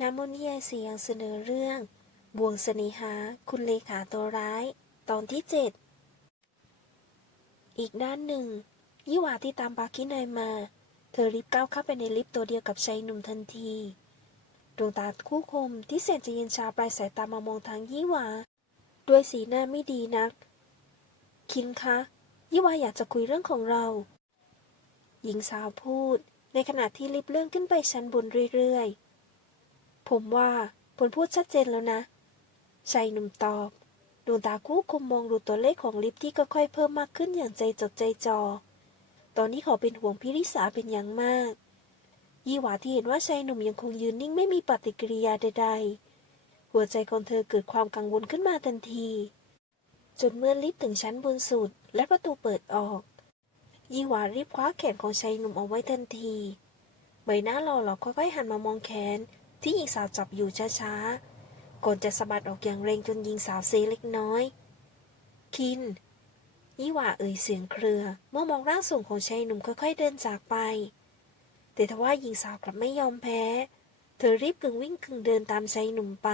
น้ำมนต์นิยายเสียงเสนอเรื่อง บ่วงเสน่หา คุณเลขาตัวร้าย ตอนที่เจ็ดอีกด้านหนึ่ง ยี่หวาที่ตามปาคินายมา เธอรีบก้าวเข้าไปในลิฟต์ตัวเดียวกับชายหนุ่มทันทีดวงตาคู่คมที่แสนจะเย็นชาปลายสายตามามองทางยี่หวาด้วยสีหน้าไม่ดีนัก คินคะ ยี่หวาอยากจะคุยเรื่องของเรา หญิงสาวพูด ในขณะที่ลิฟต์เลื่อนขึ้นไปชั้นบนเรื่อยๆ ผมว่าผลพูดชัดเจนแล้วนะชายหนุ่มตอบดวงตาคู่คมมองดูตัวเลขของลิฟที่ค่อยๆเพิ่มมากขึ้นอย่างใจจดใจจ่อ ตอนนี้เขาเป็นห่วงพิริสาเป็นอย่างมาก ยี่หวาที่เห็นว่าชายหนุ่มยังคงยืนนิ่งไม่มีปฏิกิริยาใดๆ หัวใจของเธอเกิดความกังวลขึ้นมาทันที จนเมื่อลิฟถึงชั้นบนสุดและประตูเปิดออก ยี่หวารีบคว้าแขนของชายหนุ่มเอาไว้ทันที ใบหน้าหล่อหลอกค่อยๆหันมามองแขน ที่หญิงสาวจับอยู่ช้าๆก่อนจะสะบัดออกอย่างเร็งจนหญิงสาวเซเล็กน้อย คินยี่หว่าเอ่ยเสียงเครือ เมื่อมองร่างสูงของชายหนุ่มค่อย ๆ เดินจากไป แต่ทว่าหญิงสาวกลับไม่ยอมแพ้ เธอรีบกึ่งวิ่งกึ่งเดินตามชายหนุ่มไป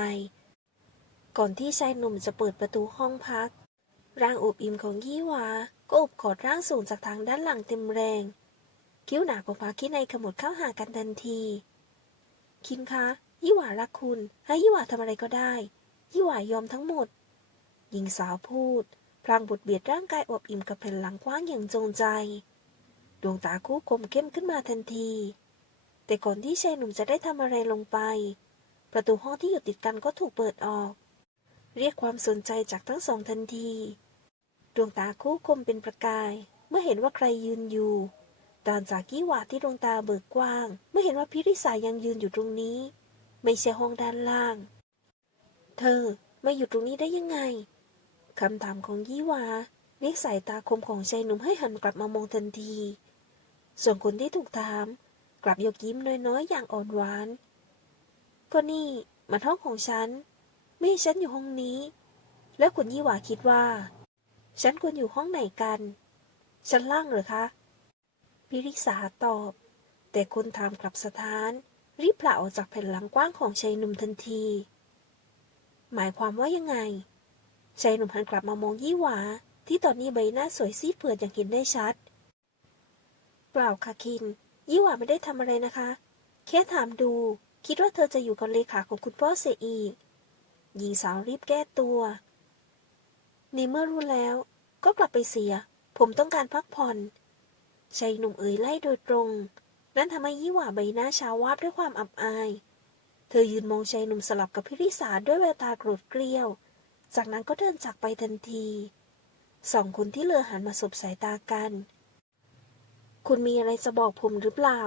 ก่อนที่ชายหนุ่มจะเปิดประตูห้องพัก ร่างอบอิ่มของยี่หวาก็อบกอดร่างสูงจากทางด้านหลังเต็มแรง คิ้วหนาของพาคินัยขมวดเข้าหากันทันที คินคะ ยี่หว่ารักคุณ ให้ยี่หว่าทำอะไรก็ได้ ยี่หว่ายอมทั้งหมด หญิงสาวพูด พลางบุดเบียดร่างกายอบอิ่มกับแผ่นหลังกว้างอย่างจงใจ ดวงตาคู่คมเข้มขึ้นมาทันที แต่ก่อนที่ชายหนุ่มจะได้ทำอะไรลงไป ประตูห้องที่อยู่ติดกันก็ถูกเปิดออก เรียกความสนใจจากทั้งสองทันที ดวงตาคู่คมเป็นประกาย เมื่อเห็นว่าใครยืนอยู่ตางจากกี้หวาที่ดวงตาเบิกกว้าง เมื่อเห็นว่าพิริสายังยืนอยู่ตรงนี้ ไม่ใช่ห้องด้านล่าง เธอมาอยู่ตรงนี้ได้ยังไงคำถามของยี่หวาเรียกสายตาคมของชายหนุ่มให้หันกลับมามองทันที ส่วนคนที่ถูกถาม กลับยกยิ้มน้อยๆอย่างอ่อนหวาน ก็นี่มันห้องของฉัน ไม่ให้ฉันอยู่ห้องนี้ แล้วคุณยี่หวาคิดว่า ฉันควรอยู่ห้องไหนกัน ชั้นล่างหรือคะ พิริสาตอบ แต่คนถามกลับสถาน รีบผละออกจากแผ่นหลังกว้างของชายหนุ่มทันที หมายความว่ายังไง ชายหนุ่มหันกลับมามองยี่หวา ที่ตอนนี้ใบหน้าสวยซีดเผือดอย่างเห็นได้ชัด เปล่าค่ะคิน ยี่หวาไม่ได้ทำอะไรนะคะ แค่ถามดู คิดว่าเธอจะอยู่กับเลขาของคุณพ่อเสียอีกหญิงสาวรีบแก้ตัวในเมื่อรู้แล้ว ก็กลับไปเสีย ผมต้องการพักผ่อนชายหนุ่มเอ๋ยไล่โดยตรง นั่นทำให้ยี่หว่าใบหน้าชาวาบด้วยความอับอาย เธอยืนมองชายหนุ่มสลับกับพิริสาด้วยแววตาโกรธเกรี้ยว จากนั้นก็เดินจากไปทันทีสองคนที่เหลือหันมาสบสายตากัน คุณมีอะไรจะบอกผมหรือเปล่า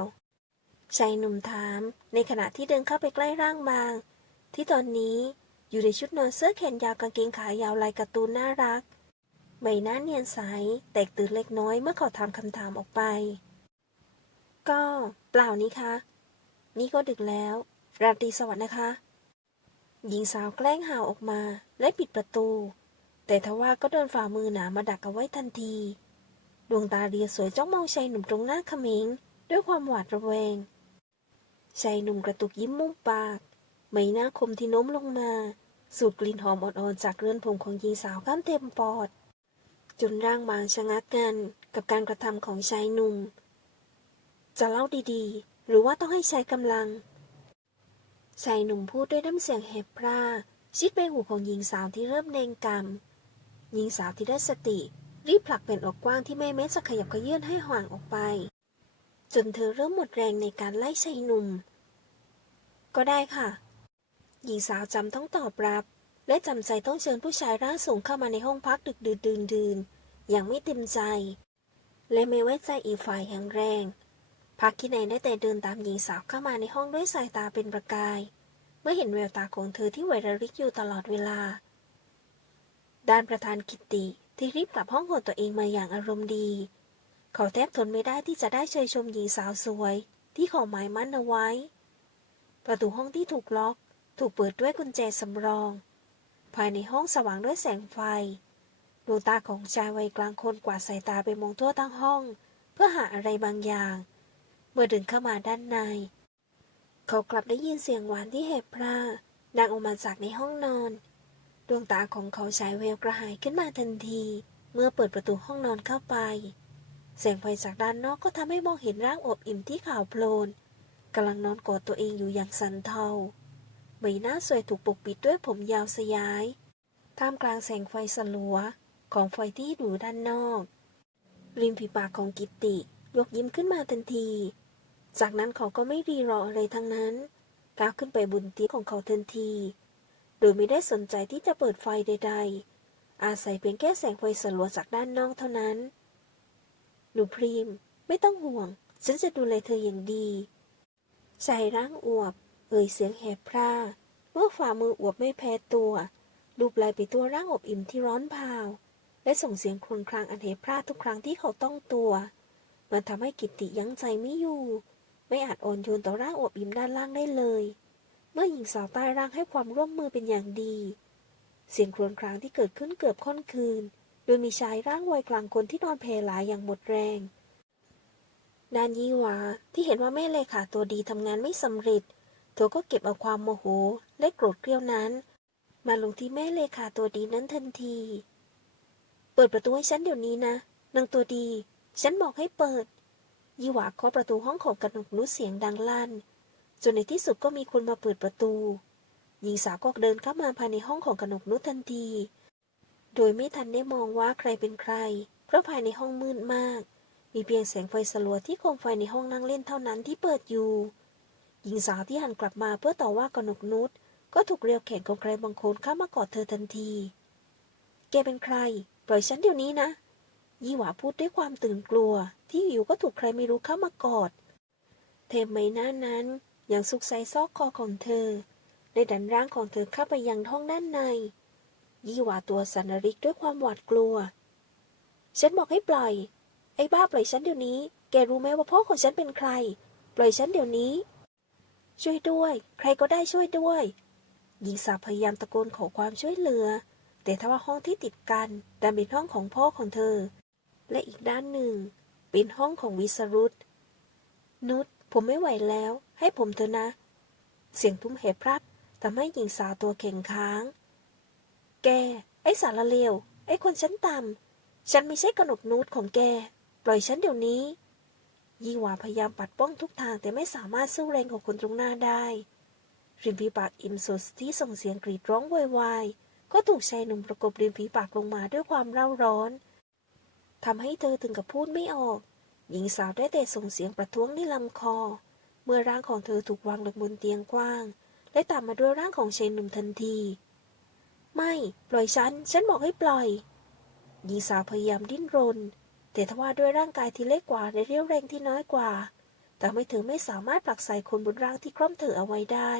ชายหนุ่มถาม ในขณะที่เดินเข้าไปใกล้ร่างบาง ที่ตอนนี้อยู่ในชุดนอนเสื้อแขนยาวกางเกงขายาวลายการ์ตูนน่ารัก ใบหน้าเนียนใสแตกตื่นเล็กน้อยเมื่อเขาถามคำถามออกไป ก็เปล่านี่คะ นี่ก็ดึกแล้วราตรีสวัสดิ์นะคะ หญิงสาวแกล้งห่าวออกมาและปิดประตู แต่ทว่าก็เดินฝ่ามือหนามาดักเอาไว้ทันที ดวงตาเรียสวยจ้องมองชายหนุ่มตรงหน้าเขมิงด้วยความหวาดระแวงชายหนุ่มกระตุกยิ้มมุมปากใบหน้าคมที่โน้มลงมา สูดกลิ่นหอมอ่อนๆจากเรือนผมของหญิงสาวข้ามเต็มปอด จนร่างบางชะงักกันกับการกระทำของชายหนุ่ม จะเล่าดีๆ หรือว่าต้องให้ใช้กำลังชายหนุ่มพูดด้วยน้ำเสียงแหบพร่าชิดไปหูของหญิงสาวที่เริ่มเนงกำหญิงสาวที่ได้สติ รีบผลักเป็นออกกว้างที่ไม่แม้จะขยับขยื่นให้ห่างออกไป จนเธอเริ่มหมดแรงในการไล่ชายหนุ่ม ก็ได้ค่ะ หญิงสาวจำต้องตอบรับ และจำใจต้องเชิญผู้ชายร่างสูงเข้ามาในห้องพักดึกดื่นดื่นดื่นอย่างไม่เต็มใจ และไม่ไว้ใจอีกฝ่ายอย่างแรง พักที่ไหนได้แต่เดินตามหญิงสาวเข้ามาในห้องด้วยสายตาเป็นประกาย เมื่อเห็นแววตาของเธอที่ไหวระริกอยู่ตลอดเวลา ด้านประธานกิตติที่รีบกลับห้องของตัวเองมาอย่างอารมณ์ดี เขาแทบทนไม่ได้ที่จะได้เชยชมหญิงสาวสวย ที่ขอหมายมั่นเอาไว้ ประตูห้องที่ถูกล็อก ถูกเปิดด้วยกุญแจสำรอง ภายในห้องสว่างด้วยแสงไฟดวงตาของชายวัยกลางคนกวาดสายตาไปมองทั่วทั้งห้อง เพื่อหาอะไรบางอย่าง เมื่อเดินเข้ามาด้านใน เขากลับได้ยินเสียงหวานที่แหบพร่าดังออกมาจากในห้องนอน ดวงตาของเขาฉายแววกระหายขึ้นมาทันที เมื่อเปิดประตูห้องนอนเข้าไป แสงไฟจากด้านนอกก็ทำให้มองเห็นร่างอบอิ่มที่ขาวโพลนกำลังนอนกอดตัวเองอยู่อย่างสันเทาใบหน้าสวยถูกปกปิดด้วยผมยาวสยาย ท่ามกลางแสงไฟสลัวของไฟที่อยู่ด้านนอก ริมฝีปากของกิตติ ยกยิ้มขึ้นมาทันที จากนั้นเขาก็ไม่รีรออะไรทั้งนั้นก้าวขึ้นไปบนเตียงของเขาทันที โดยไม่ได้สนใจที่จะเปิดไฟใด ๆ อาศัยเพียงแค่แสงไฟสลัวจากด้านนอกเท่านั้น หนูพรีม ไม่ต้องห่วง ฉันจะดูแลเธออย่างดีชายร่างอวบ เอ่ยเสียงแหบพร่าเมื่อฝ่ามืออวบไม่แพ้ตัวลูบไลไปตัวร่างอบอิ่มที่ร้อนเผาและส่งเสียงครวญครางอันเหพร่าทุกครั้งที่เขาต้องตัว มันทำให้กิตติยั้งใจไม่อยู่ ไม่อาจอ่อนโยนต่อร่างอบอิ่มด้านล่างได้เลย เมื่อหญิงสาวใต้ร่างให้ความร่วมมือเป็นอย่างดี เสียงครวญครางที่เกิดขึ้นเกือบค่อนคืน โดยมีชายร่างวัยกลางคนที่นอนเพลหลายอย่างหมดแรงนานยีหวาที่เห็นว่าแม่เลขาตัวดีทำงานไม่สำเร็จ เธอก็เก็บเอาความโมโหและโกรธเกรี้ยวนั้น มาลงที่แม่เลขาตัวดีนั้นทันที เปิดประตูให้ฉันเดี๋ยวนี้นะนางตัวดี ฉันบอกให้เปิด ยีหวาเคาะประตูห้องของกระหนกนุชเสียงดังลั่น จนในที่สุดก็มีคนมาเปิดประตู หญิงสาวก็เดินเข้ามาภายในห้องของกระหนกนุชทันที โดยไม่ทันได้มองว่าใครเป็นใคร เพราะภายในห้องมืดมาก มีเพียงแสงไฟสลัวที่โคมไฟในห้องนั่งเล่นเท่านั้นที่เปิดอยู่ หญิงสาวที่หันกลับมาเพื่อต่อว่ากระหนกนุชก็ถูกเรียวแขนของใครบางคนเข้ามากอดเธอทันที แกเป็นใคร ปล่อยฉันเดี๋ยวนี้นะ ยี่หวาพูดด้วยความตื่นกลัว ที่อยู่ก็ถูกใครไม่รู้เข้ามากอด เทมใบหน้านั้นยังสุกใส่ซอกคอของเธอ ได้ดันร่างของเธอเข้าไปยังท้องด้านใน ยี่หวาตัวสันนริกด้วยความหวาดกลัว ฉันบอกให้ปล่อย ไอ้บ้าปล่อยฉันเดี๋ยวนี้ แกรู้ไหมว่าพ่อของฉันเป็นใคร ปล่อยฉันเดี๋ยวนี้ ช่วยด้วย ใครก็ได้ช่วยด้วยหญิงสาวพยายามตะโกนขอความช่วยเหลือ แต่ทว่าห้องที่ติดกันดันเป็นห้องของพ่อของเธอ และอีกด้านหนึ่ง เป็นห้องของวิสรุตนุชผมไม่ไหวแล้ว ให้ผมเถอะนะ เสียงทุ้มเหพรับทำให้หญิงสาวตัวเข่งค้าง แก ไอ้สารเลว ไอ้คนชั้นต่ำ ฉันไม่ใช่กระหนกนูดของแก ปล่อยฉันเดี๋ยวนี้ ยี่หวาพยายามปัดป้องทุกทางแต่ไม่สามารถสู้แรงของคนตรงหน้าได้ ริมฝีปากอิมโซสที่ส่งเสียงกรีดร้องโวยวาย ก็ถูกชายหนุ่มประกบริมฝีปากลงมาด้วยความเร่าร้อน ทำให้เธอถึงกับพูดไม่ออก หญิงสาวได้แต่ส่งเสียงประท้วงในลำคอ เมื่อร่างของเธอถูกวางลงบนเตียงกว้าง และตามมาด้วยร่างของชายหนุ่มทันที ไม่ ปล่อยฉัน ฉันบอกให้ปล่อย หญิงสาวพยายามดิ้นรน แต่ทว่าด้วยร่างกายที่เล็กกว่าและเรี่ยวแรงที่น้อยกว่าทำให้เธอไม่สามารถผลักใส่คนบนร่างที่คล่อมเธอเอาไว้ได้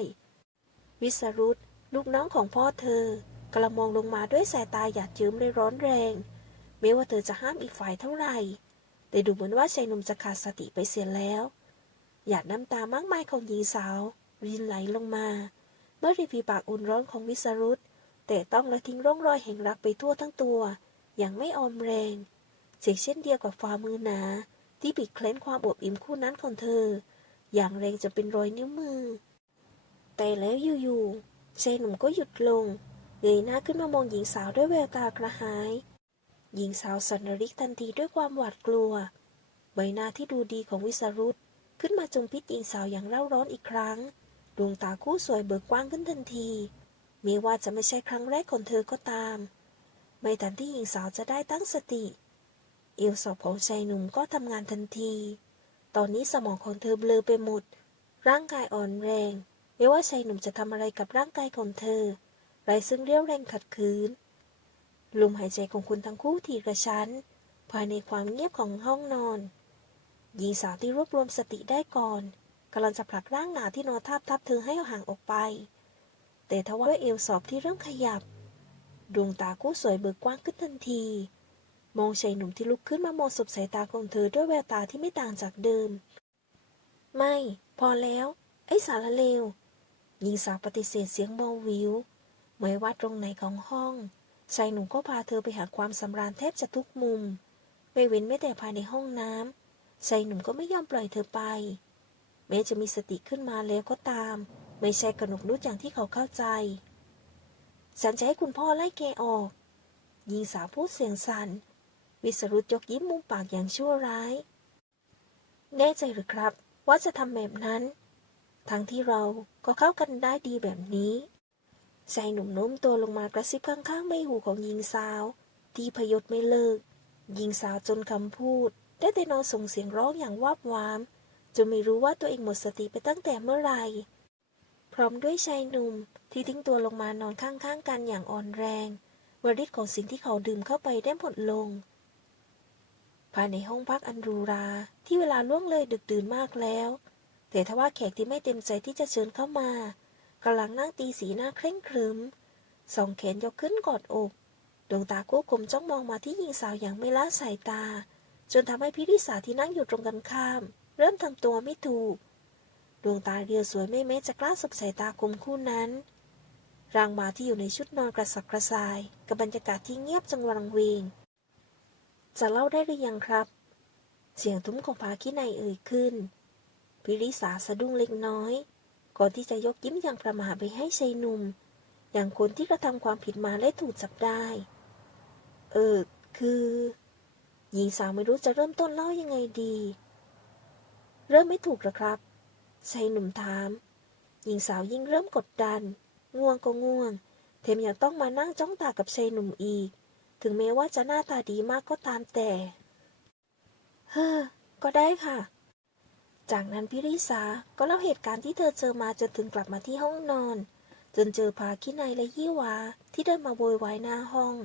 วิสรุตลูกน้องของพ่อเธอกำลังมองลงมาด้วยสายตาหยาดเยิ้มและร้อนแรง ไม่ว่าเธอจะห้ามอีกฝ่ายเท่าไหร่ แต่ดูเหมือนว่าชายหนุ่มจะขาดสติไปเสียแล้ว หยาดน้ำตามากมายของหญิงสาว รินไหลลงมา เมื่อริมฝีปากอุ่นร้อนของวิสรุตแต่ต้องและทิ้งร่องรอยแห่งรักไปทั่วทั้งตัว อย่างไม่ออมแรง เสียงเช่นเดียวกับฝ่ามือหนา ที่บีบเคล้นความอบอิ่มคู่นั้นของเธอ อย่างแรงจะเป็นรอยนิ้วมือ แต่แล้วอยู่ๆชายหนุ่มก็หยุดลงเงยหน้าขึ้นมามองหญิงสาวด้วยแววตากระหาย หญิงสาวสันนริกทันทีด้วยความหวาดกลัว ใบหน้าที่ดูดีของวิสรุตขึ้นมาจงพิษหญิงสาวอย่างเร่าร้อนอีกครั้ง ดวงตาคู่สวยเบิกกว้างขึ้นทันทีแม้ว่าจะไม่ใช่ครั้งแรกของเธอก็ตาม ไม่ทันที่หญิงสาวจะได้ตั้งสติ เอวสอบของชายหนุ่มก็ทำงานทันที ตอนนี้สมองของเธอเบลอไปหมด ร่างกายอ่อนแรง ไม่ว่าชายหนุ่มจะทำอะไรกับร่างกายของเธอไรซึ่งเรียวแรงขัดขืน ลมหายใจของคุณทั้งคู่ทีกระชั้น ภายในความเงียบของห้องนอน หญิงสาวที่รวบรวมสติได้ก่อนกำลังจะผลักร่างหนาที่นอนทับทับเธอให้ห่างออกไป แต่ทว่ายเอวสอบที่เริ่มขยับ ดวงตาคู่สวยเบิกกว้างขึ้นทันที มองชายหนุ่มที่ลุกขึ้นมามองสบสายตาของเธอด้วยแววตาที่ไม่ต่างจากเดิม ไม่ พอแล้ว ไอ้สารเลวหญิงสาวปฏิเสธเสียงเบาวิวไม่ว่าตรงไหนของห้อง ชายหนุ่มก็พาเธอไปหาความสำราญแทบจะทุกมุม ไม่เว้นแม้แต่ภายในห้องน้ำชายหนุ่มก็ไม่ยอมปล่อยเธอไป แม้จะมีสติขึ้นมาแล้วก็ตาม ไม่ใช่กนกนุชอย่างที่เขาเข้าใจ ฉันจะให้คุณพ่อไล่แกออกหญิงสาวพูดเสียงสัน่น วิสรุตยกยิ้มมุมปากอย่างชั่วร้าย แน่ใจหรือครับ ว่าจะทำแบบนั้น ทั้งที่เราก็เข้ากันได้ดีแบบนี้ ชายหนุ่มโน้มตัวลงมากระซิบข้างๆใบหูของหญิงสาว ที่พยศไม่เลิก หญิงสาวจนคำพูด ได้แต่นอนส่งเสียงร้องอย่างวาบวามจนไม่รู้ว่าตัวเองหมดสติไปตั้งแต่เมื่อไหร่พร้อมด้วยชายหนุ่มที่ทิ้งตัวลงมานอนข้างๆ กันอย่างอ่อนแรงเมื่อฤทธิ์ของสิ่งที่เขาดื่มเข้าไปได้หมดลง ภายในห้องพักอันรูราที่เวลาล่วงเลยดึกดื่นมากแล้ว แต่ทว่าแขกที่ไม่เต็มใจที่จะเชิญเข้ามา กำลังนั่งตีสีหน้าเคร่งครึมสองแขนยกขึ้นกอดอกดวงตากู้กลมจ้องมองมาที่หญิงสาวอย่างไม่ละสายตา จนทำให้พิริสาที่นั่งอยู่ตรงกันข้าม เริ่มทำตัวไม่ถูก ดวงตาเรียวสวยไม่เม้จะกล้าสบสายตาคมคู่นั้น รางมาที่อยู่ในชุดนอนกระสับกระส่าย กับบรรยากาศที่เงียบจังหวังเวง จะเล่าได้หรือยังครับ เสียงทุ้มของพาคินัยเอ่ยขึ้น พิริสาสะดุ้งเล็กน้อย ก่อนที่จะยกยิ้มอย่างประม่าไปให้ชายหนุ่ม อย่างคนที่กระทำความผิดมาและถูกจับได้ เออ คือ หญิงสาวไม่รู้จะเริ่มต้นเล่ายังไงดี เริ่มไม่ถูกหรอครับชายหนุ่มถาม หญิงสาวยิ่งเริ่มกดดัน ง่วงก็ง่วงแถมยังต้องมานั่งจ้องตากับชายหนุ่มอีก ถึงแม้ว่าจะหน้าตาดีมากก็ตามแต่ เฮ้อ ก็ได้ค่ะ จากนั้นพิริสาก็เล่าเหตุการณ์ที่เธอเจอมาจนถึงกลับมาที่ห้องนอน จนเจอพาคินัยและยี่วาที่เดินมาโวยวายหน้าห้อง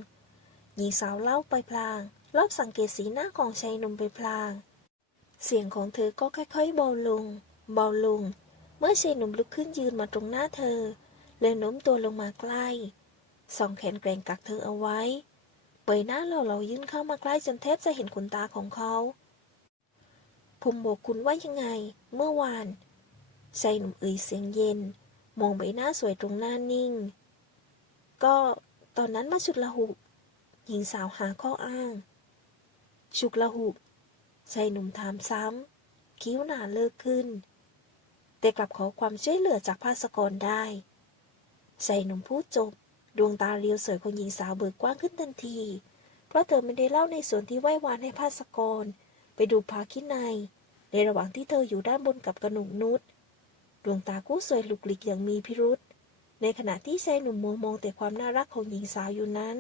หญิงสาวเล่าไปพลาง รอบสังเกตสีหน้าของชายหนุ่มไปพลาง เสียงของเธอก็ค่อยๆเบาลงเบาลง เมื่อชายหนุ่มลุกขึ้นยืนมาตรงหน้าเธอเลยโน้มตัวลงมาใกล้สองแขนแกร่งกักเธอเอาไว้เปยหน้าเราเรายื่นเข้ามาใกล้จนแทบจะเห็นขนตาของเขา ผมบอกคุณว่ายังไง เมื่อวานชายหนุ่มเอ่ยเสียงเย็น มองใบหน้าสวยตรงหน้านิ่ง ก็ตอนนั้นมาชุดละหุหญิงสาวหาข้ออ้างชุกละหุชายหนุ่มถามซ้ำ คิ้วหนาเลิกขึ้น แต่กลับขอความช่วยเหลือจากภาสกรได้ชายหนุ่มพูดจบ ดวงตาเรียวสวยของหญิงสาวเบิกกว้างขึ้นทันที เพราะเธอไม่ได้เล่าในส่วนที่ไหว้วานให้ภาสกร ไปดูพาคินาย ในระหว่างที่เธออยู่ด้านบนกับกระหนุกนุชดวงตากู้สวยลุกลิกอย่างมีพิรุษ ในขณะที่ชายหนุ่มมัวมองแต่ความน่ารักของหญิงสาวอยู่นั้น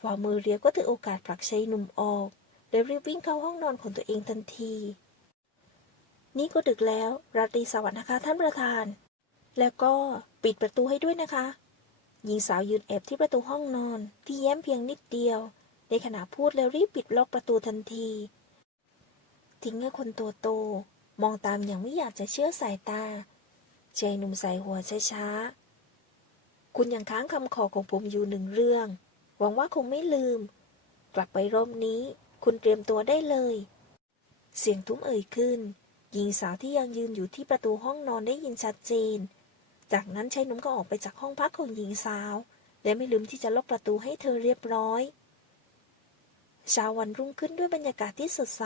ฝ่ามือเรียก็ถือโอกาสผลักชายหนุ่มออกแล้วรีบวิ่งเข้าห้องนอนของตัวเองทันที นี่ก็ดึกแล้ว ราตรีสวัสดิ์นะคะท่านประธาน แล้วก็ปิดประตูให้ด้วยนะคะ หญิงสาวยืนแอบที่ประตูห้องนอน ที่แย้มเพียงนิดเดียว ในขณะพูดแล้วรีบปิดล็อกประตูทันที ทิ้งให้คนตัวโตมองตามอย่างไม่อยากจะเชื่อสายตาชายหนุ่มใส่หัวช้าๆ คุณยังค้างคำขอของผมอยู่หนึ่งเรื่อง หวังว่าคงไม่ลืม กลับไปรอบนี้ คุณเตรียมตัวได้เลย เสียงทุ้มเอ่ยขึ้น หญิงสาวที่ยังยืนอยู่ที่ประตูห้องนอนได้ยินชัดเจน จากนั้นชายหนุ่มก็ออกไปจากห้องพักของหญิงสาว และไม่ลืมที่จะล็อกประตูให้เธอเรียบร้อยเช้าวันรุ่งขึ้นด้วยบรรยากาศที่สดใส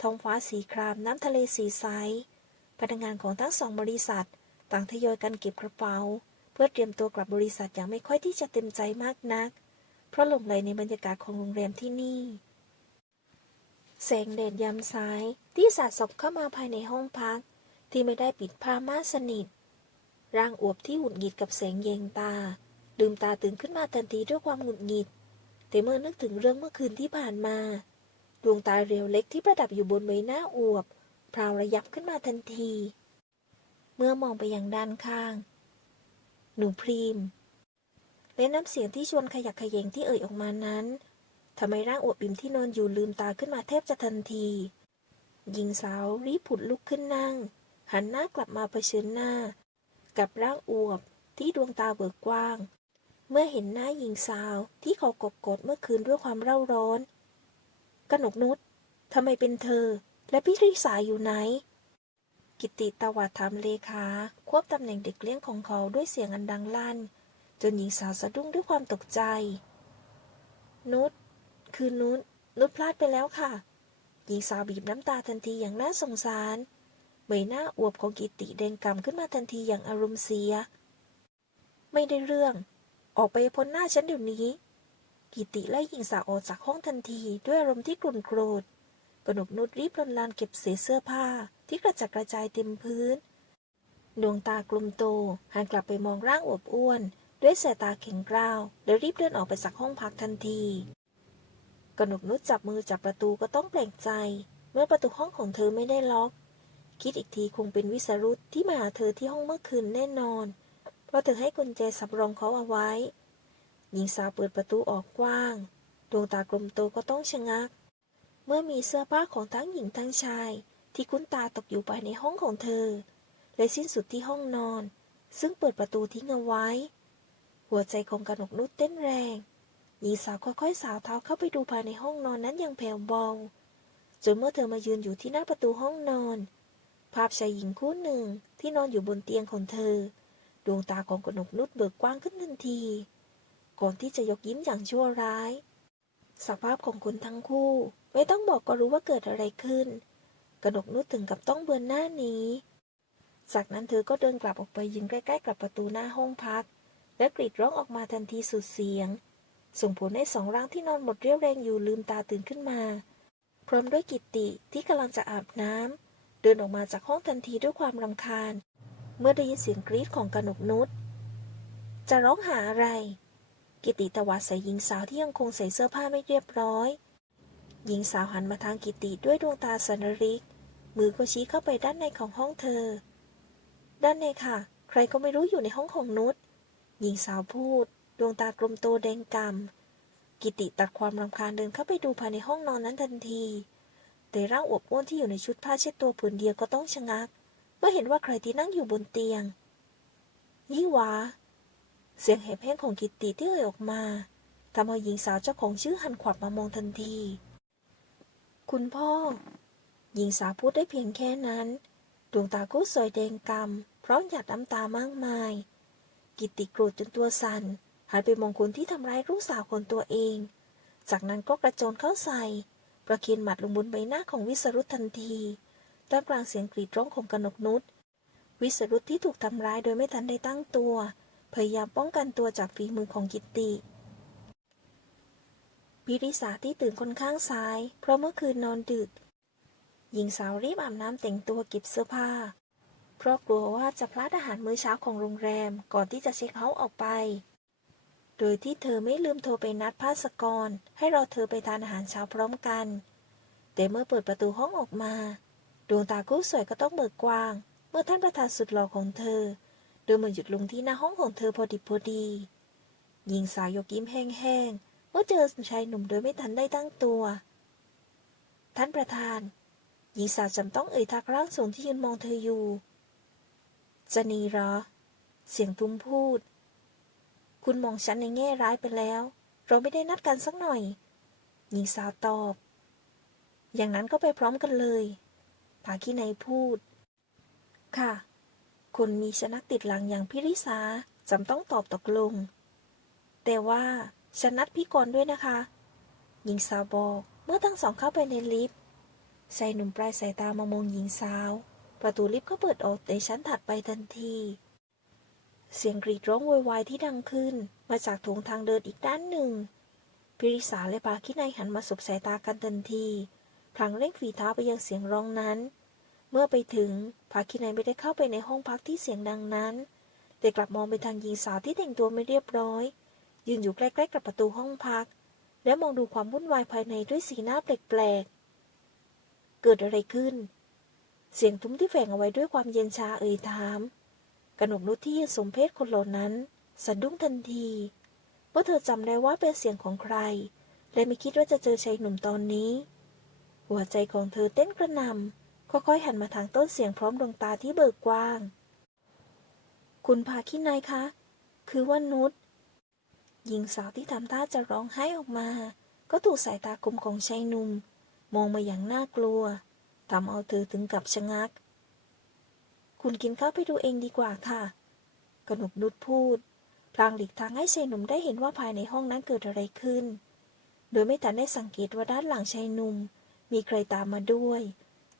ท้องฟ้าสีครามน้ำทะเลสีใส พนักงานของทั้งสองบริษัท ต่างทยอยกันเก็บกระเป๋า เพื่อเตรียมตัวกลับบริษัทอย่างไม่ค่อยที่จะเต็มใจมากนัก เพราะหลงไหลในบรรยากาศของโรงแรมที่นี่ แสงแดดยามสายที่สาดส่องเข้ามาภายในห้องพัก ที่ไม่ได้ปิดผ้าม่านสนิท ร่างอวบที่หงุดหงิดกับแสงเยงตา ลืมตาตื่นขึ้นมาทันทีด้วยความหงุดหงิด แต่เมื่อนึกถึงเรื่องเมื่อคืนที่ผ่านมา ดวงตาเรียวเล็กที่ประดับอยู่บนใบหน้าอวบพราวระยับขึ้นมาทันที เมื่อมองไปยังด้านข้าง หนูพรีม และน้ำเสียงที่ชวนขยักขยงที่เอ่ยออกมานั้นทำไมร่างอวบอิ่มที่นอนอยู่ลืมตาขึ้นมาแทบจะทันที หญิงสาวรีบผุดลุกขึ้นนั่ง หันหน้ากลับมาเผชิญหน้า กับร่างอวบที่ดวงตาเบิกกว้าง เมื่อเห็นหน้าหญิงสาวที่เขากบกดเมื่อคืนด้วยความเร่าร้อน กนกนุชทำไมเป็นเธอ และพี่ริสาอยู่ไหน กิตติตวัดถามเลขาควบตำแหน่งเด็กเลี้ยงของเขาด้วยเสียงอันดังลั่น จนหญิงสาวสะดุ้งด้วยความตกใจ นุชคือนุชนุชพลาดไปแล้วค่ะ หญิงสาวบีบน้ำตาทันทีอย่างน่าสงสารใบหน้าอวบของกิติแดงกำขึ้นมาทันทีอย่างอารมณ์เสีย ไม่ได้เรื่อง ออกไปพ้นหน้าฉันเดี๋ยวนี้ กิติไล่หญิงสาวออกจากห้องทันทีด้วยอารมณ์ที่กรุ่นโกรธกนกนุดรีบลนลานเก็บเศษเสื้อผ้าที่กระจัดกระจายเต็มพื้น ดวงตากลมโตหันกลับไปมองร่างอวบอ้วน ด้วยสายตาแข็งกร้าว แล้วรีบเดินออกไปจากห้องพักทันทีกนกนุชจับมือจับประตูก็ต้องแปลกใจ เมื่อประตูห้องของเธอไม่ได้ล็อก คิดอีกทีคงเป็นวิสรุตที่มาหาเธอที่ห้องเมื่อคืนแน่นอน เพราะเธอให้กุญแจสำรองเขาเอาไว้ หญิงสาวเปิดประตูออกกว้าง ดวงตากลมโตก็ต้องชะงัก เมื่อมีเสื้อผ้าของทั้งหญิงทั้งชาย ที่คุ้นตาตกอยู่ภายในห้องของเธอ และสิ้นสุดที่ห้องนอน ซึ่งเปิดประตูทิ้งเอาไว้ หัวใจของกนกนุชเต้นแรง หญิงสาวค่อยๆสาวเท้าเข้าไปดูภายในห้องนอนนั้นอย่างแผ่วเบา จนเมื่อเธอมายืนอยู่ที่หน้าประตูห้องนอน ภาพชายหญิงคู่หนึ่งที่นอนอยู่บนเตียงของเธอ ดวงตาของกนกนุชเบิกกว้างขึ้นทันที ก่อนที่จะยกยิ้มอย่างชั่วร้าย สภาพของคนทั้งคู่ ไม่ต้องบอกก็รู้ว่าเกิดอะไรขึ้น กนกนุชถึงกับต้องเบือนหน้านี้ จากนั้นเธอก็เดินกลับออกไปยืนใกล้ๆ กับประตูหน้าห้องพัก และกรีดร้องออกมาทันทีสุดเสียง ส่งผลให้สองร่างที่นอนหมดเรี่ยวแรงอยู่ลืมตาตื่นขึ้นมา พร้อมด้วยกิตติที่กำลังจะอาบน้ำเดินออกมาจากห้องทันทีด้วยความรำคาญ เมื่อได้ยินเสียงกรีดของกนกนุชจะร้องหาอะไร กิติตวาดใส่หญิงสาวที่ยังคงใส่เสื้อผ้าไม่เรียบร้อย หญิงสาวหันมาทางกิติด้วยดวงตาสนริก มือก็ชี้เข้าไปด้านในของห้องเธอ ด้านในค่ะ ใครก็ไม่รู้อยู่ในห้องของนุช หญิงสาวพูด ดวงตากลมโตแดงกำกิติตัดความรำคาญเดินเข้าไปดูภายในห้องนอนนั้นทันที แต่ร่างอวบอ้วนที่อยู่ในชุดผ้าเช็ดตัวผืนเดียวก็ต้องชะงัก เมื่อเห็นว่าใครที่นั่งอยู่บนเตียงยี่หวา เสียงแหบแห้งของกิตติที่เอ่ยออกมาทำเอาหญิงสาวเจ้าของชื่อหันขวับมามองทันที คุณพ่อ หญิงสาวพูดได้เพียงแค่นั้น ดวงตากู้สวยแดงกำพร้อมหยาดน้ำตามากมาย กิตติโกรธจนตัวสัน่นหันไปมองคนที่ทำร้ายลูกสาวคนตัวเอง จากนั้นก็กระโจนเข้าใส่ ประเคียนหมัดลงบนใบหน้าของวิสรุตทันทีท่ามกลางเสียงกรีดร้องของกนกนุชวิสรุตที่ถูกทำร้ายโดยไม่ทันได้ตั้งตัว พยายามป้องกันตัวจากฝีมือของกิตติพิริสาที่ตื่นคนข้างซ้าย เพราะเมื่อคืนนอนดึก หญิงสาวรีบอาบน้ำแต่งตัวเก็บเสื้อผ้า เพราะกลัวว่าจะพลาดอาหารมื้อเช้าของโรงแรมก่อนที่จะเช็คเฮาส์ออกไป โดยที่เธอไม่ลืมโทรไปนัดภาสกร ให้รอเธอไปทานอาหารเช้าพร้อมกัน แต่เมื่อเปิดประตูห้องออกมา ดวงตากู้สวยก็ต้องเบิกกว้าง เมื่อท่านประธานสุดหล่อของเธอ ดินมาหยุดลงที่หน้าห้องของเธอพอดิบพอดีหญิงสาวยกยิ้มแห้งๆเมื่อเจอชายหนุ่มโดยไม่ทันได้ตั้งตัว ท่านประธาน หญิงสาวจำต้องเอ่ยทักร่างทรงที่ยืนมองเธออยู่จะหนีเหรอ เสียงทุ้มพูด คุณมองฉันในแง่ร้ายไปแล้ว เราไม่ได้นัดกันสักหน่อย หญิงสาวตอบ อย่างนั้นก็ไปพร้อมกันเลยภาคีในยพูด ค่ะ คนมีชนักติดหลังอย่างพิริสาจำต้องตอบตกลง แต่ว่าฉันนัดพี่กรณ์ด้วยนะคะ หญิงสาวบอกเมื่อทั้งสองเข้าไปในลิฟต์ชายหนุ่มปลายสายตามามองหญิงสาว ประตูลิฟต์ก็เปิดออกในชั้นถัดไปทันที เสียงกรีดร้องโวยวายที่ดังขึ้น มาจากโถงทางเดินอีกด้านหนึ่ง พิริสาและปาคินัยหันมาสบสายตากันทันที พลางเร่งฝีเท้าไปยังเสียงร้องนั้น เมื่อไปถึงภาคินัยไม่ได้เข้าไปในห้องพักที่เสียงดังนั้น แต่กลับมองไปทางหญิงสาวที่แต่งตัวไม่เรียบร้อย ยืนอยู่ใกล้ๆกับประตูห้องพัก และมองดูความวุ่นวายภายในด้วยสีหน้าแปลกๆ เกิดอะไรขึ้น เสียงทุ้มที่แฝงเอาไว้ด้วยความเย็นชาเอ่ยถาม กนกนุชที่ยืนสมเพศคนเหล่านั้นสะดุ้งทันทีเมื่อเธอจำได้ว่าเป็นเสียงของใคร และไม่คิดว่าจะเจอชายหนุ่มตอนนี้ หัวใจของเธอเต้นกระหน่ำ ค่อยๆหันมาทางต้นเสียงพร้อมดวงตาที่เบิกกว้าง คุณพาคินายคะ คือว่านุชหญิงสาวที่ทำท่าจะร้องไห้ออกมา ก็ถูกสายตาคมของชายหนุ่ม มองมาอย่างน่ากลัวทำเอาเธอถึงกับชะงัก คุณกินข้าวไปดูเองดีกว่าค่ะกนกนุชพูด พลางหลีกทางให้ชายหนุ่มได้เห็นว่าภายในห้องนั้นเกิดอะไรขึ้น โดยไม่ทันได้สังเกตว่าด้านหลังชายหนุ่ม มีใครตามมาด้วย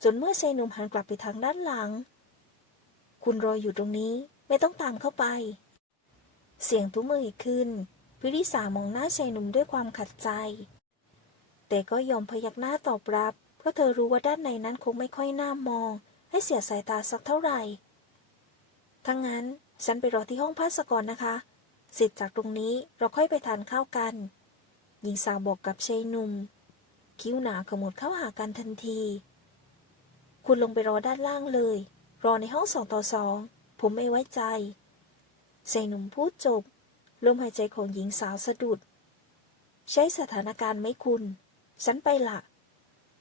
จนเมื่อชายหนุ่มหันกลับไปทางด้านหลัง คุณรออยู่ตรงนี้ไม่ต้องตามเข้าไป เสียงทุ้มืออีกขึ้นวิริสามองหน้าชายหนุ่มด้วยความขัดใจ แต่ก็ยอมพยักหน้าตอบรับ เพราะเธอรู้ว่าด้านในนั้นคงไม่ค่อยน่ามอง ให้เสียสายตาสักเท่าไหร่ ทั้งนั้นฉันไปรอที่ห้องพักก่อนนะคะ เสร็จจากตรงนี้เราค่อยไปทานข้าวกัน หญิงสาวบอกกับชายหนุ่ม คิ้วหนาขมวดเข้าหากันทันที คุณลงไปรอด้านล่างเลย รอในห้องสองต่อสอง ผมไม่ไว้ใจชายหนุ่มพูดจบ ลมหายใจของหญิงสาวสะดุด ใช้สถานการณ์ไหม่คุณ ฉันไปละ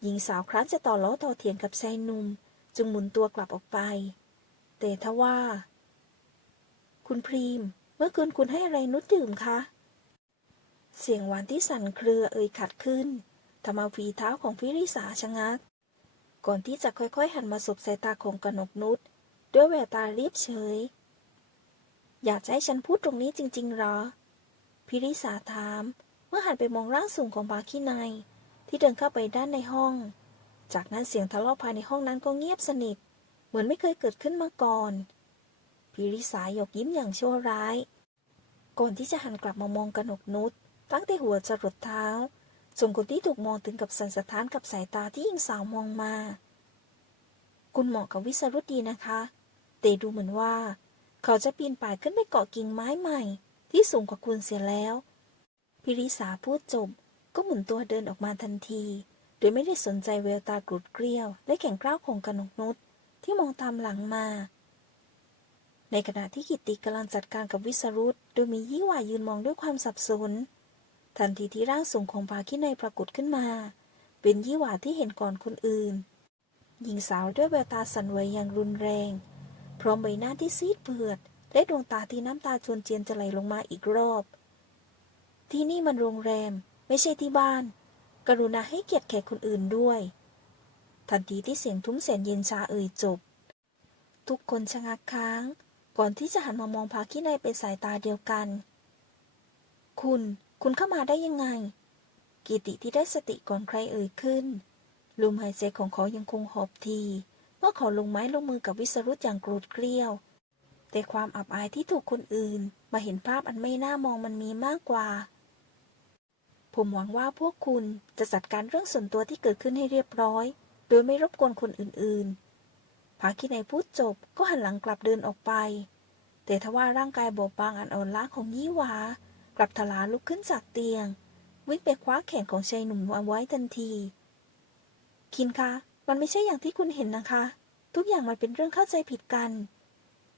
หญิงสาวครั้นจะต่อล้อต่อเถียงกับชายหนุ่ม จึงหมุนตัวกลับออกไป แต่ทว่า คุณพรีม เมื่อคืนคุณให้อะไรนุชดื่มคะ เสียงหวานที่สั่นเครือเอ่ยขัดขึ้นทำเอาฝีเท้าของพิริสาชะงัก ก่อนที่จะค่อยๆ หันมาสบสายตาของกนกนุชด้วยแววตาเรียบเฉย อยากจะให้ฉันพูดตรงนี้จริงๆหรอ พิริสาถาม เมื่อหันไปมองร่างสูงของบาคีนายที่เดินเข้าไปด้านในห้อง จากนั้นเสียงทะเลาะภายในห้องนั้นก็เงียบสนิท เหมือนไม่เคยเกิดขึ้นมาก่อน พิริสาหยกยิ้มอย่างชั่วร้าย ก่อนที่จะหันกลับมามองกนกนุชตั้งแต่หัวจรดเท้า ส่วนคนที่ถูกมองถึงกับสันสะท้านกับสายตาที่หญิงสาวมองมา คุณเหมาะกับวิสรุตดีนะคะ แต่ดูเหมือนว่า เขาจะปีนป่ายขึ้นไปเกาะกิ่งไม้ใหม่ ที่สูงกว่าคุณเสียแล้วพิริสาพูดจบ ก็หมุนตัวเดินออกมาทันที โดยไม่ได้สนใจแววตากรุดเกลียว และแข็งกร้าวของกนกนุชที่มองตามหลังมา ในขณะที่กิตติกำลังจัดการกับวิสรุตโดยมียี่หวายืนมองด้วยความสับสน ทันทีที่ร่างทรงของภาคินัยปรากฏขึ้นมา เป็นยี่หวาที่เห็นก่อนคนอื่น หญิงสาวด้วยแววตาสั่นไหวอย่างรุนแรง พร้อมใบหน้าที่ซีดเผือด และดวงตาที่น้ำตาจวนเจียนจะไหลลงมาอีกรอบ ที่นี่มันโรงแรมไม่ใช่ที่บ้าน กรุณาให้เกียรติแขกคนอื่นด้วย ทันทีที่เสียงทุ้มแสนเย็นชาเอ่ยจบ ทุกคนชะงักค้าง ก่อนที่จะหันมามองภาคินัยเป็นสายตาเดียวกัน คุณ คุณเข้ามาได้ยังไง กิติที่ได้สติก่อนใครเอ่ยขึ้น ลมหายใจของเขายังคงหอบทีเมื่อเขาลงไม้ลงมือกับวิสรุตอย่างโกรธเกรี้ยว แต่ความอับอายที่ถูกคนอื่น มาเห็นภาพอันไม่น่ามองมันมีมากกว่า ผมหวังว่าพวกคุณจะจัดการเรื่องส่วนตัวที่เกิดขึ้นให้เรียบร้อย โดยไม่รบกวนคนอื่นๆภาคินัยพูดจบก็หันหลังกลับเดินออกไป แต่ทว่าร่างกายบอบบางอันอ่อนล้าของยี่หวา กลับทลาลุกขึ้นจากเตียง วิ่งไปคว้าแขนของชายหนุ่มเอาไว้ทันที คินคะ มันไม่ใช่อย่างที่คุณเห็นนะคะ ทุกอย่างมันเป็นเรื่องเข้าใจผิดกัน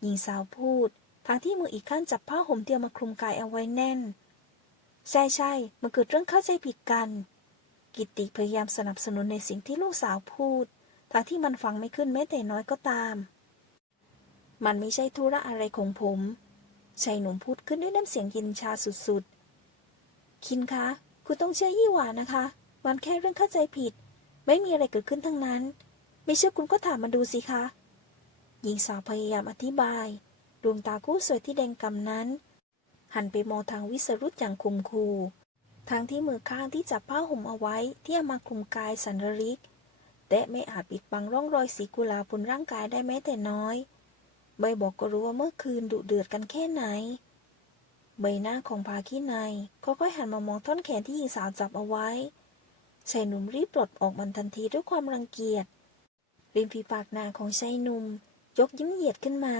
หญิงสาวพูดทางที่มืออีกข้างจับผ้าห่มเตียงมาคลุมกายเอาไว้แน่น ใช่ใช่มันเกิดเรื่องเข้าใจผิดกัน กิตติพยายามสนับสนุนในสิ่งที่ลูกสาวพูดทางที่มันฟังไม่ขึ้นแม้แต่น้อยก็ตาม มันไม่ใช่ธุระอะไรของผม ชายหนุ่มพูดขึ้นด้วยน้ำเสียงเย็นชาสุดๆ คินคะ คุณต้องเชื่อยี่หวานะคะ มันแค่เรื่องเข้าใจผิด ไม่มีอะไรเกิดขึ้นทั้งนั้น ไม่เชื่อคุณก็ถามมาดูสิคะ หญิงสาวพยายามอธิบาย ดวงตาคู่สวยที่แดงกำนั้น หันไปมองทางวิสรุตอย่างคุมคูทางที่มือข้างที่จับผ้าห่มเอาไว้ที่เอามาคลุมกายสันรริกแต่ไม่อาจปิดบังร่องรอยสีกุหลาบบนร่างกายได้แม้แต่น้อย ใบบอกก็รู้ว่าเมื่อคืนดุเดือดกันแค่ไหน ใบหน้าของภาคีนายค่อยๆหันมามองท่อนแขนที่หญิงสาวจับเอาไว้ชายหนุ่มรีบปลดออกมันทันทีด้วยความรังเกียจริมฝีปากหนาของชายหนุ่ม ยกยิ้มเหยียดขึ้นมา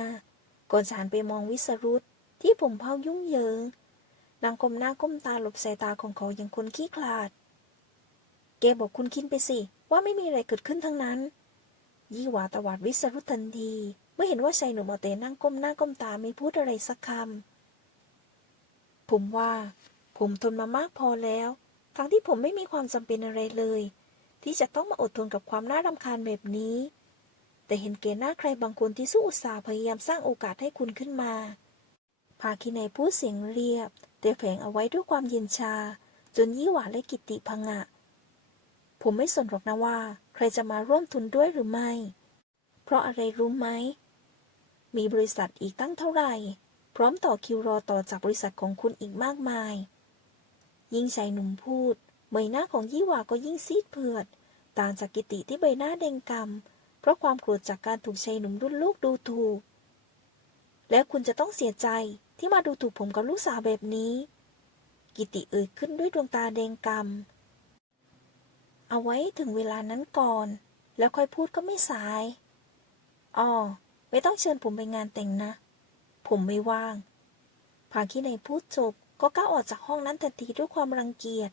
ก่อนจะหันไปมองวิสรุตที่ผมเผายุ่งเหยิงนางก้มหน้าก้มตาหลบสายตาของเขาอย่างคนขี้คลาด แกบอกคุณคิดไปสิ ว่าไม่มีอะไรเกิดขึ้นทั้งนั้น ยี่หวาตวาดวิสรุตทันที มื่อเห็นว่าชายหนุ่มเอาแต่นั่งก้มหน้าก้มตาไม่พูดอะไรสักคำ ผมว่า ผมทนมามากพอแล้ว ทั้งที่ผมไม่มีความจำเป็นอะไรเลย ที่จะต้องมาอดทนกับความน่ารำคาญแบบนี้ แต่เห็นเกหน้าใครบางคนที่สู้อุตสาห์พยายามสร้างโอกาสให้คุณขึ้นมา ภาคินัยพูดเสียงเรียบ แต่แฝงเอาไว้ด้วยความเย็นชา จนยี่หวาและกิตติพังะผมไม่สนหรอกนะว่า ใครจะมาร่วมทุนด้วยหรือไม่ เพราะอะไรรู้ไหม มีบริษัทอีกตั้งเท่าไหร่ พร้อมต่อคิวรอต่อจากบริษัทของคุณอีกมากมาย ยิ่งชายหนุ่มพูด ใบหน้าของยี่หวาก็ยิ่งซีดเผือด ต่างจากกิติที่ใบหน้าแดงกำเพราะความโกรธจากการถูกชายหนุ่มรุ่นลูกดูถูก และคุณจะต้องเสียใจที่มาดูถูกผมกับลูกสาวแบบนี้ กิติเอ่ยขึ้นด้วยดวงตาแดงกำเอาไว้ถึงเวลานั้นก่อน แล้วค่อยพูดก็ไม่สายอ๋อ ไม่ต้องเชิญผมไปงานแต่งนะ ผมไม่ว่างภาคีในพูดจบก็ก้าวออกจากห้องนั้นทันทีด้วยความรังเกียจ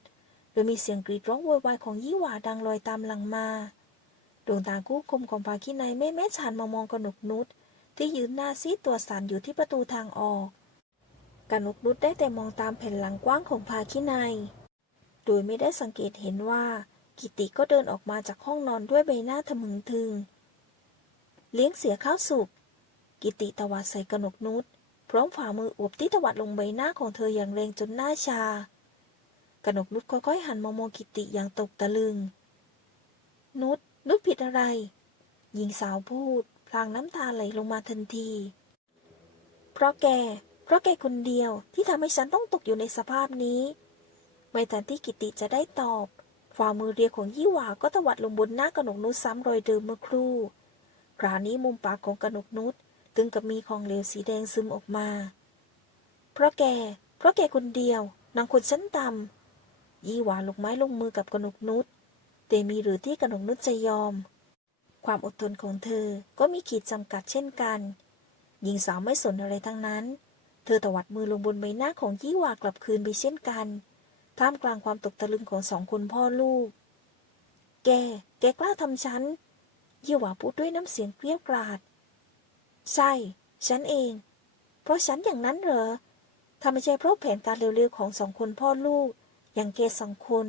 โดยมีเสียงกรีดร้องโวยวายของยี่หว่าดังลอยตามหลังมาดวงตากู้คมของภาคีในแม่แม่ฉันมามองกนกนุชที่ยืนหน้าซีดตัวสั่นอยู่ที่ประตูทางออกกนกนุชได้แต่มองตามแผ่นหลังกว้างของภาคีในโดยไม่ได้สังเกตเห็นว่า กิติก็เดินออกมาจากห้องนอนด้วยใบหน้าทะมึงทึง เลี้ยงเสียข้าวสุก กิติตวาดใส่กนกนุชพร้อมฝ่ามืออวบที่ตวัดลงใบหน้าของเธออย่างแรงจนหน้าชากนกนุชค่อยๆหันมามองกิติอย่างตกตะลึง นุชนุชผิดอะไร หญิงสาวพูด พลางน้ำตาไหลลงมาทันที เพราะแก เพราะแกคนเดียวที่ทำให้ฉันต้องตกอยู่ในสภาพนี้ ไม่ทันที่กิติจะได้ตอบ ฝ่ามือเรียของยี่หวาก็ตวัดลงบนหน้ากระหนกนุชซ้ำรอยเดิมเมื่อครู่ คราวนี้มุมปากของกนกนุชถึงกับมีของเหลวสีแดงซึมออกมา เพราะแก เพราะแกคนเดียวนางคนชั้นต่ำยี่หวาลงไม้ลงมือกับกนกนุชแต่มีหรือที่กนกนุชจะยอม ความอดทนของเธอก็มีขีดจำกัดเช่นกันหญิงสาวไม่สนอะไรทั้งนั้น เธอตวัดมือลงบนใบหน้าของยี่หวากลับคืนไปเช่นกัน ท่ามกลางความตกตะลึงของสองคนพ่อลูก แก แกกล้าทำฉัน ยี่หวาพูดด้วยน้ำเสียงเกรี้ยวกราดใช่ ฉันเอง เพราะฉันอย่างนั้นเหรอถ้าไม่ใช่เพราะแผนการเร็วๆของสองคนพ่อลูก อย่างแกสองคน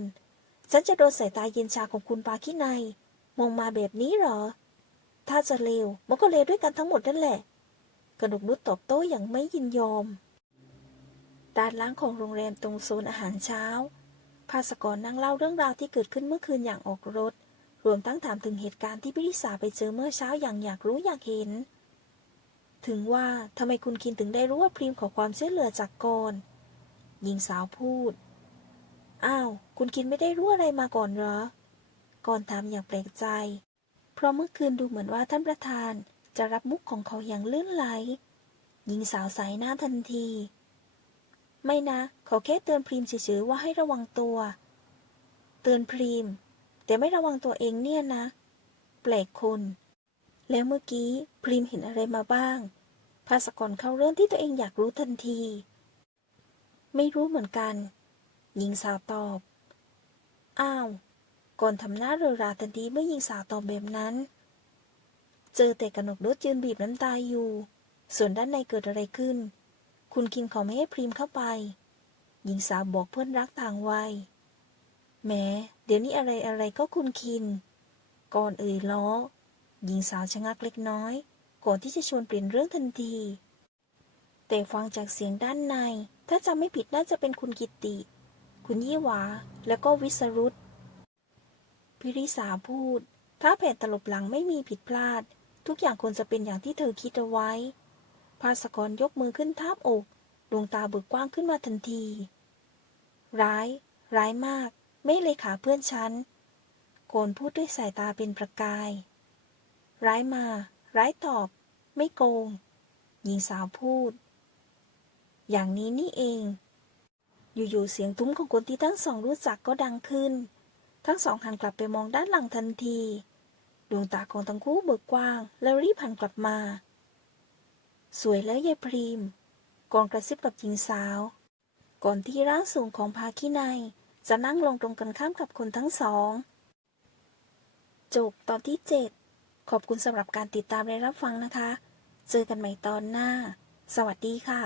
ฉันจะโดนสายตาเย็นชาของคุณปาคิไนยมองมาแบบนี้เหรอ ถ้าจะเลวมันก็เลวด้วยกันทั้งหมดนั่นแหละ กระดกนุชตอบโต้อย่างไม่ยินยอมด้านล่างของโรงแรมตรงโซนอาหารเช้า ภาสกรนั่งเล่าเรื่องราวที่เกิดขึ้นเมื่อคืนอย่างออกรถ วมทั้งถามถึงเหตุการณ์ที่พิริสาไปเจอเมื่อเช้าอย่างอยากรู้อยากเห็น ถึงว่าทำไมคุณคินถึงได้รู้ว่าพรีมขอความช่วยเหลือจากกรหญิงสาวพูด อ้าว คุณคินไม่ได้รู้อะไรมาก่อนเหรอ ก่อนถามอย่างแปลกใจ เพราะเมื่อคืนดูเหมือนว่าท่านประธานจะรับมุกของเขาอย่างลื่นไหล หญิงสาวสายหน้าทันที ไม่นะ เขาแค่เตือนพรีมเฉยๆว่าให้ระวังตัว เตือนพรีม แต่ไม่ระวังตัวเองเนี่ยนะ แปลกคน แล้วเมื่อกี้พรีมเห็นอะไรมาบ้าง ภาสกรเข้าเรื่องที่ตัวเองอยากรู้ทันที ไม่รู้เหมือนกัน หญิงสาวตอบ อ้าว ก่อนทำหน้าเรอราทันทีเมื่อหญิงสาวตอบแบบนั้น เจอแต่กนกนุชยืนบีบน้ำตาอยู่ ส่วนด้านในเกิดอะไรขึ้น คุณคินขอไม่ให้พรีมเข้าไป หญิงสาวบอกเพื่อนรักต่างวัย แม้เดี๋ยวนี้อะไรอะไรก็คุณคิน ก่อนเอ่ยล้อ หญิงสาวชะงักเล็กน้อย ก่อนที่จะชวนเปลี่ยนเรื่องทันที แต่ฟังจากเสียงด้านใน ถ้าจำไม่ผิดน่าจะเป็นคุณกิตติ คุณยี่หวา แล้วก็วิสรุตพิริสาพูด ถ้าแผนตลบหลังไม่มีผิดพลาด ทุกอย่างควรจะเป็นอย่างที่เธอคิดเอาไว้ ภาสกรยกมือขึ้นทาบอก ดวงตาเบิกกว้างขึ้นมาทันที ร้าย ร้ายมาก ไม่เลขาเพื่อนฉัน โกนพูดด้วยสายตาเป็นประกาย ร้ายมา ร้ายตอบ ไม่โกง หญิงสาวพูด อย่างนี้นี่เอง อยู่ๆเสียงทุ้มของคนที่ทั้งสองรู้จักก็ดังขึ้น ทั้งสองหันกลับไปมองด้านหลังทันที ดวงตาของทั้งคู่เบิกกว้าง แล้วรีบหันกลับมา สวยแล้วยายพรีมกองกระซิบกับหญิงสาว ก่อนที่ร่างสูงของภาคีนาย จะนั่งลงตรงกันข้ามกับคนทั้งสอง จบตอนที่เจ็ดขอบคุณสำหรับการติดตามและรับฟังนะคะ เจอกันใหม่ตอนหน้า สวัสดีค่ะ